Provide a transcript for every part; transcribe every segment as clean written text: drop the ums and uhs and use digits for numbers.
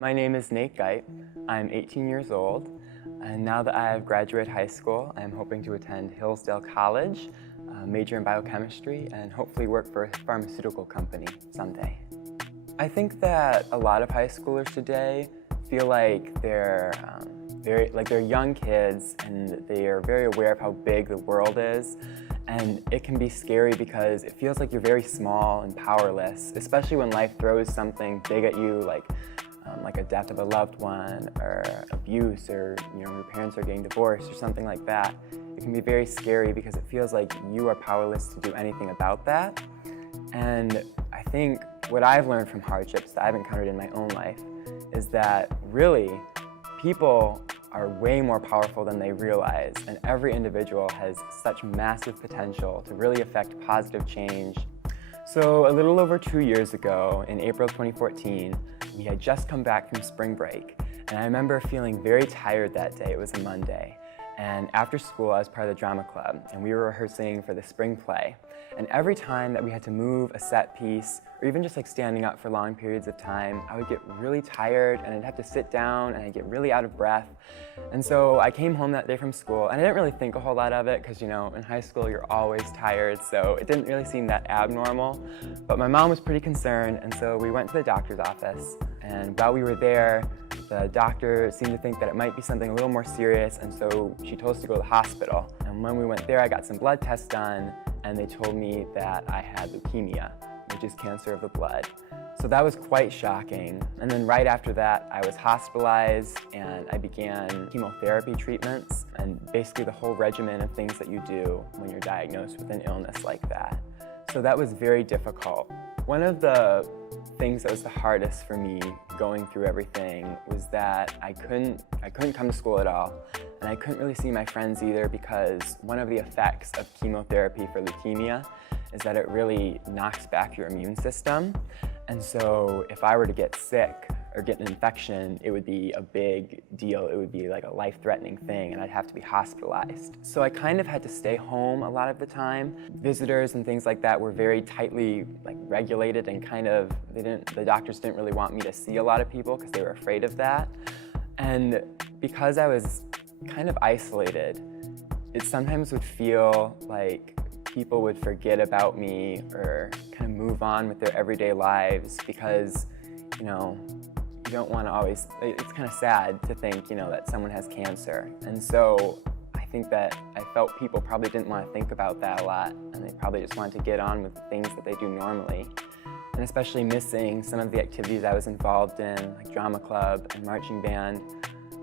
My name is Nate Gipe. I'm 18 years old, and now that I have graduated high school, I'm hoping to attend Hillsdale College, major in biochemistry, and hopefully work for a pharmaceutical company someday. I think that a lot of high schoolers today feel like they're young kids and they are very aware of how big the world is. And it can be scary because it feels like you're very small and powerless, especially when life throws something big at you, like a death of a loved one, or abuse, or your parents are getting divorced, or something like that. It can be very scary because it feels like you are powerless to do anything about that. And I think what I've learned from hardships that I've encountered in my own life is that really people are way more powerful than they realize, and every individual has such massive potential to really affect positive change. So a little over 2 years ago, in April 2014, we had just come back from spring break, and I remember feeling very tired that day. It was a Monday, and after school I was part of the drama club, and we were rehearsing for the spring play. And every time that we had to move a set piece, or even just like standing up for long periods of time, I would get really tired and I'd have to sit down and I'd get really out of breath. And so I came home that day from school, and I didn't really think a whole lot of it because, in high school you're always tired, so it didn't really seem that abnormal. But my mom was pretty concerned, and so we went to the doctor's office. And while we were there, the doctor seemed to think that it might be something a little more serious, and so she told us to go to the hospital. And when we went there, I got some blood tests done, and they told me that I had leukemia, which is cancer of the blood. So that was quite shocking. And then right after that, I was hospitalized and I began chemotherapy treatments, and basically the whole regimen of things that you do when you're diagnosed with an illness like that. So that was very difficult. One of the things that was the hardest for me going through everything was that I couldn't come to school at all, and I couldn't really see my friends either, because one of the effects of chemotherapy for leukemia is that it really knocks back your immune system. And so if I were to get sick or get an infection, it would be a big deal. It would be like a life-threatening thing, and I'd have to be hospitalized. So I kind of had to stay home a lot of the time. Visitors and things like that were very tightly regulated, and the doctors didn't really want me to see a lot of people because they were afraid of that. And because I was kind of isolated, it sometimes would feel like people would forget about me or kind of move on with their everyday lives because, you don't want to always, it's kind of sad to think, that someone has cancer. And so I think that I felt people probably didn't want to think about that a lot, and they probably just wanted to get on with the things that they do normally. And especially missing some of the activities I was involved in, like drama club and marching band.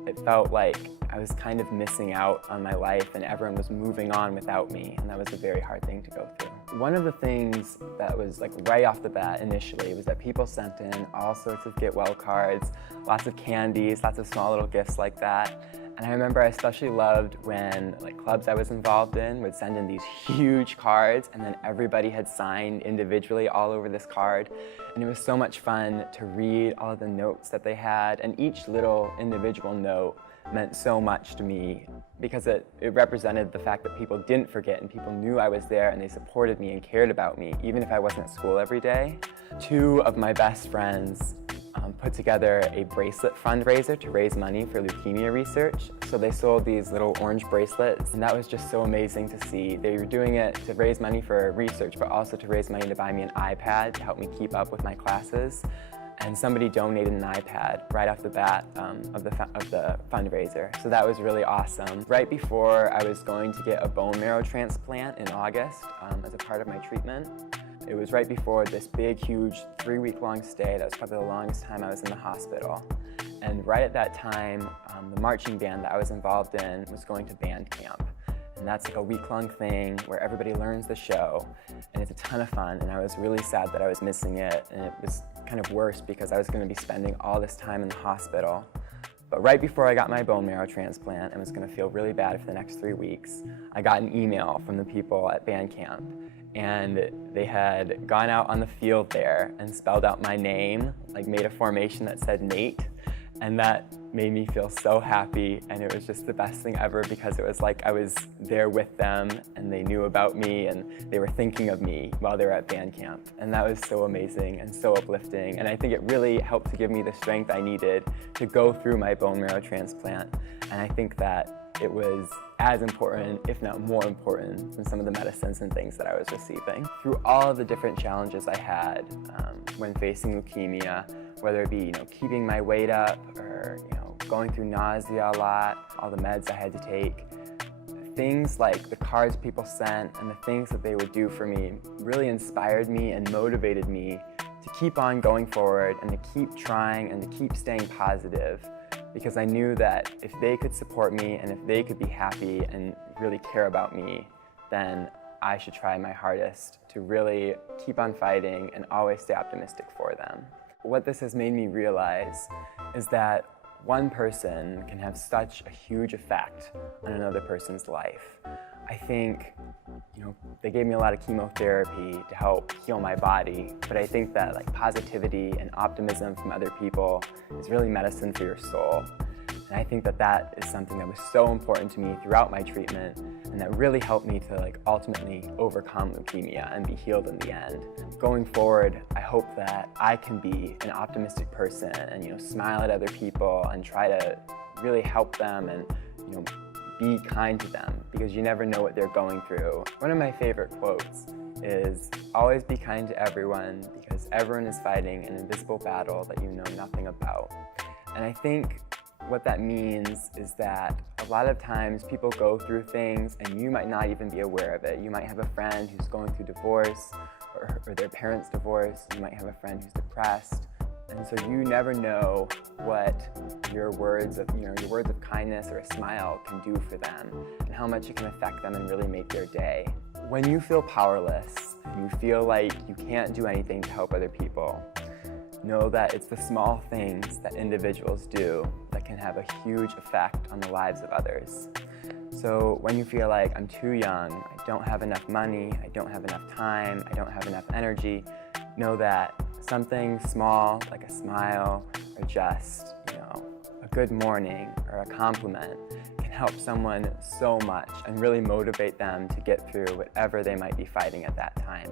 It felt like I was kind of missing out on my life and everyone was moving on without me, and that was a very hard thing to go through. One of the things that was right off the bat initially was that people sent in all sorts of get well cards, lots of candies, lots of small little gifts like that. And I remember I especially loved when clubs I was involved in would send in these huge cards, and then everybody had signed individually all over this card. And it was so much fun to read all of the notes that they had, and each little individual note meant so much to me because it represented the fact that people didn't forget, and people knew I was there and they supported me and cared about me, even if I wasn't at school every day. Two of my best friends put together a bracelet fundraiser to raise money for leukemia research. So they sold these little orange bracelets, and that was just so amazing to see. They were doing it to raise money for research, but also to raise money to buy me an iPad to help me keep up with my classes. And somebody donated an iPad right off the bat of the fundraiser. So that was really awesome. Right before I was going to get a bone marrow transplant in August as a part of my treatment, it was right before this big, huge 3-week-long stay. That was probably the longest time I was in the hospital. And right at that time, the marching band that I was involved in was going to band camp. And that's a week-long thing where everybody learns the show, and it's a ton of fun, and I was really sad that I was missing it, and it was kind of worse because I was going to be spending all this time in the hospital. But right before I got my bone marrow transplant and was going to feel really bad for the next 3 weeks, I got an email from the people at band camp, and they had gone out on the field there and spelled out my name, made a formation that said Nate, And that made me feel so happy, and it was just the best thing ever because it was like I was there with them and they knew about me and they were thinking of me while they were at band camp. And that was so amazing and so uplifting, and I think it really helped to give me the strength I needed to go through my bone marrow transplant. And I think that it was as important, if not more important, than some of the medicines and things that I was receiving. Through all of the different challenges I had when facing leukemia, whether it be keeping my weight up or going through nausea a lot, all the meds I had to take, things like the cards people sent and the things that they would do for me really inspired me and motivated me to keep on going forward and to keep trying and to keep staying positive, because I knew that if they could support me and if they could be happy and really care about me, then I should try my hardest to really keep on fighting and always stay optimistic for them. What this has made me realize is that one person can have such a huge effect on another person's life. I think, they gave me a lot of chemotherapy to help heal my body, but I think that positivity and optimism from other people is really medicine for your soul. And I think that that is something that was so important to me throughout my treatment, and that really helped me to ultimately overcome leukemia and be healed in the end. Going forward, I hope that I can be an optimistic person and smile at other people and try to really help them and be kind to them, because you never know what they're going through. One of my favorite quotes is, "Always be kind to everyone, because everyone is fighting an invisible battle that you know nothing about." And I think what that means is that a lot of times people go through things and you might not even be aware of it. You might have a friend who's going through divorce or their parents' divorce. You might have a friend who's depressed. And so you never know what your words of kindness or a smile can do for them and how much it can affect them and really make their day. When you feel powerless and you feel like you can't do anything to help other people, know that it's the small things that individuals do that can have a huge effect on the lives of others. So when you feel like I'm too young, I don't have enough money, I don't have enough time, I don't have enough energy, know that something small like a smile or just a good morning or a compliment can help someone so much and really motivate them to get through whatever they might be fighting at that time.